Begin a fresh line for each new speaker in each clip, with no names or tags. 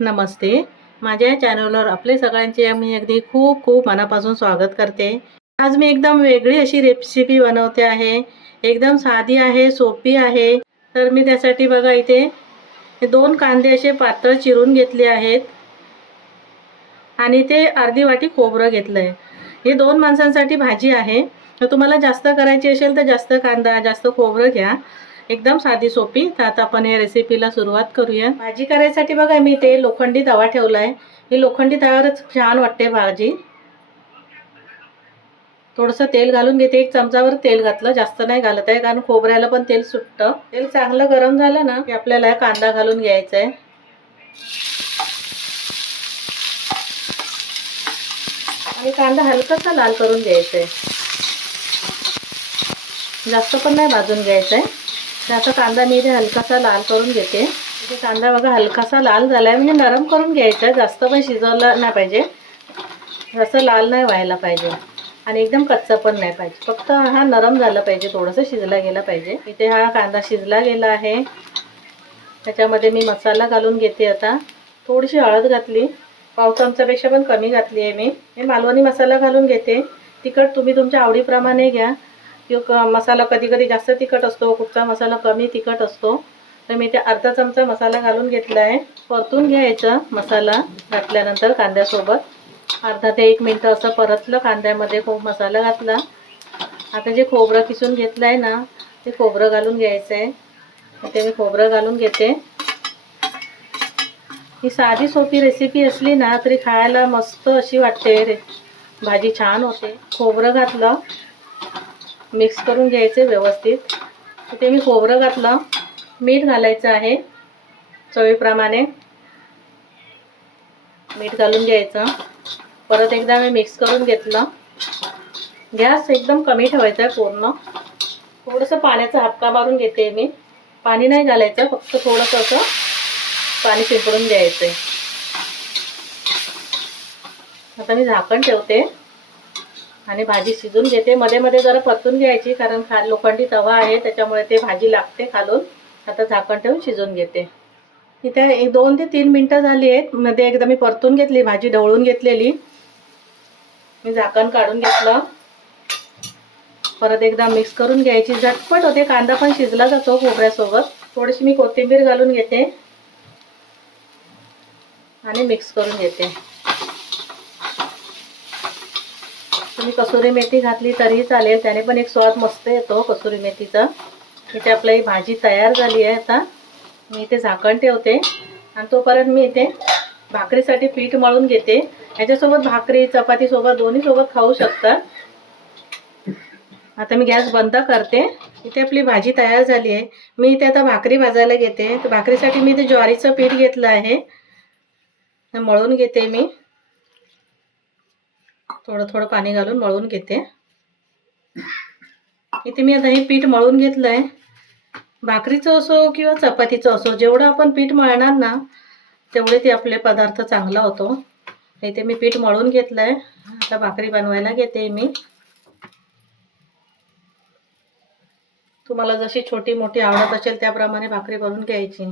नमस्ते. माझ्या चॅनलवर आपले सगळ्यांचे मी अगदी खूप खूप मनापासून स्वागत करते. आज मी एकदम वेगळी अशी रेसिपी बनवते आहे. एकदम साधी आहे सोपी आहे. तर मी त्यासाठी बघा इथे दोन कांदे असे पातळ चिरून घेतले आहेत. आणि ते अर्धी वाटी खोबरं घेतलं आहे हे दोन माणसांसाठी भाजी आहे. तर तुम्हाला जास्त करायची असेल तर जास्त कांदा जास्त खोबरं घ्या. एकदम साधी सोपी. तर आता आपण या रेसिपीला सुरुवात करूया. भाजी करायसाठी बघा मी ते लोखंडी तवा ठेवला आहे हे लोखंडी तव्यावरच छान वाटते भाजी. थोडंसं तेल घालून घेते. एक चमचावर तेल घातलं. जास्त नाही घालत आहे कारण खोबऱ्याला पण तेल सुटतं. तेल चांगलं गरम झालं ना की आपल्याला कांदा घालून घ्यायचा आहे. आणि कांदा हलकासा लाल करून घ्यायचा आहे जास्त पण नाही भाजून घ्यायचं आहे त्याचा कांदा मी इथे हलकासा लाल करून घेते. इथे कांदा बघा हलकासा लाल झाला आहे म्हणजे नरम करून घ्यायचा जास्त पण शिजवला नाही पाहिजे. जसं लाल नाही व्हायला पाहिजे. आणि एकदम कच्चा पण नाही पाहिजे. फक्त हा नरम झाला पाहिजे थोडंसं शिजला गेला पाहिजे. इथे हा कांदा शिजला गेला आहे. त्याच्यामध्ये मी मसाला घालून घेते आता. थोडीशी हळद घातली. पाव चमचापेक्षा पण कमी घातली आहे मी. हे मालवणी मसाला घालून घेते. तिखट तुम्ही तुमच्या आवडीप्रमाणे घ्या. किंवा क मसाला कधी कधी जास्त तिखट असतो कुठचा मसाला कमी तिखट असतो. तर मी ते अर्धा चमचा मसाला घालून घेतला आहे. परतून घ्यायचा मसाला घातल्यानंतर कांद्यासोबत. अर्धा ते एक मिनटं असं परतलं कांद्यामध्ये खूप मसाला घातला. आता जे खोबरं किसून घेतलं आहे ना ते खोबरं घालून घ्यायचं आहे ते मी खोबरं घालून घेते. ही साधी सोपी रेसिपी असली ना तरी खायला मस्त अशी वाटते रे. भाजी छान होते. खोबरं घातलं मिक्स करून घ्यायचे व्यवस्थित. ते मी खोबरं घातलं. मीठ घालायचं आहे चवीप्रमाणे. मीठ घालून घ्यायचं. परत एकदा मी मिक्स करून घेतलं. गॅस एकदम कमी ठेवायचा आहे पूर्ण. थोडंसं पाण्याचा हपका मारून घेते मी. पाणी नाही घालायचं फक्त थोडंसं असं पाणी शिंपडून द्यायचं आहे आता मी झाकण ठेवते. आणि भाजी शिजून घेते. मध्ये मध्ये जरा परतून घ्यायची कारण खा लोखंडी तवा आहे त्याच्यामुळे ते भाजी लागते खालून. आता झाकण ठेवून शिजून घेते. इथे एक दोन ते तीन मिनटं झाली आहेत. मध्ये एकदा मी परतून घेतली भाजी ढवळून घेतलेली. मी झाकण काढून घेतलं. परत एकदा मिक्स करून घ्यायची. झटपट होते. कांदा पण शिजला जातो खोबऱ्यासोबत. थोडीशी मी कोथिंबीर घालून घेते. आणि मिक्स करून घेते. तुम्ही कसुरी मेथी घातली तरीही चालेल. त्याने पण एक स्वाद मस्त येतो कसुरी मेथीचा. इथे आपली ही भाजी तयार झाली आहे आता. मी इथे झाकण ठेवते. आणि तोपर्यंत मी इथे भाकरीसाठी पीठ मळून घेते. ह्याच्यासोबत भाकरी चपातीसोबत दोन्हीसोबत खाऊ शकता. आता मी गॅस बंद करते. इथे आपली भाजी तयार झाली आहे. मी इथे आता भाकरी भाजायला घेते. तर भाकरीसाठी मी इथे ज्वारीचं पीठ घेतलं आहे. मळून घेते मी. थोडं थोडं पाणी घालून मळून घेते. इथे मी आता हे पीठ मळून घेतलं आहे भाकरीचं असो किंवा चपातीचं असो जेवढं आपण पीठ मळणार ना तेवढे ते आपले पदार्थ चांगला होतो. इथे मी पीठ मळून घेतलं आहे आता भाकरी बनवायला घेते मी. तुम्हाला जशी छोटी मोठी आवडत असेल त्याप्रमाणे भाकरी बनवून घ्यायची.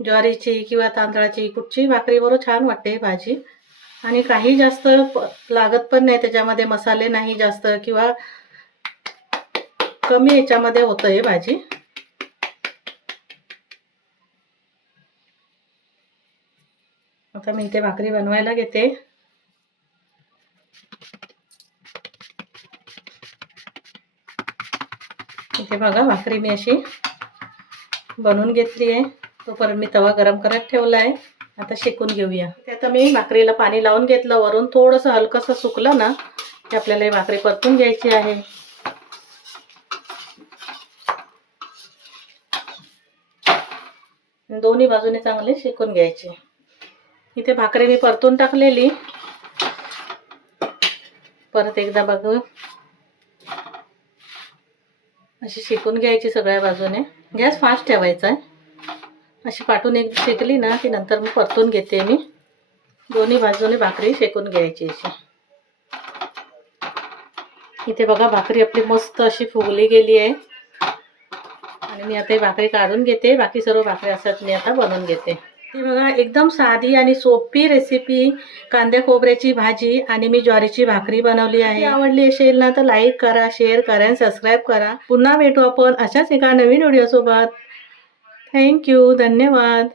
ज्वारीची किंवा तांदळाची कुठची भाकरी बरोबर छान वाटते भाजी. आणि काही जास्त प- लागत पण नाही त्याच्यामध्ये मसाले नाही जास्त किंवा कमी याच्यामध्ये होतं आहे भाजी. आता मी इथे भाकरी बनवायला घेते. इथे बघा भाकरी मी अशी बनवून घेतली आहे. तोपर्यंत मी तवा गरम करत ठेवला आहे. आता शेकून घेऊया. ते आता मी भाकरीला पाणी लावून घेतलं. वरून थोडंसं हलकंसं सुकलं ना की आपल्याला ही भाकरी परतून घ्यायची आहे. दोन्ही बाजूने चांगले शेकून घ्यायचे. इथे भाकरी मी परतून टाकलेली. परत एकदा बघू. अशी शेकून घ्यायची सगळ्या बाजूने. गॅस फास्ट ठेवायचा आहे. अशी पाठून एक शेकली ना की नंतर मी परतून घेते मी. दोन्ही बाजूने भाकरी शेकून घ्यायची अशी. इथे बघा भाकरी आपली मस्त अशी फुगली गेली आहे. आणि मी आता ही भाकरी काढून घेते. बाकी सर्व भाकरी असतात मी आता बनवून घेते. ती बघा एकदम साधी आणि सोपी रेसिपी कांद्या खोबऱ्याची भाजी आणि मी ज्वारीची भाकरी बनवली आहे. आवडली असेल ना तर लाईक करा शेअर करा आणि सबस्क्राईब करा. पुन्हा भेटू आपण अशाच एका नवीन व्हिडिओसोबत थँक्यू धन्यवाद.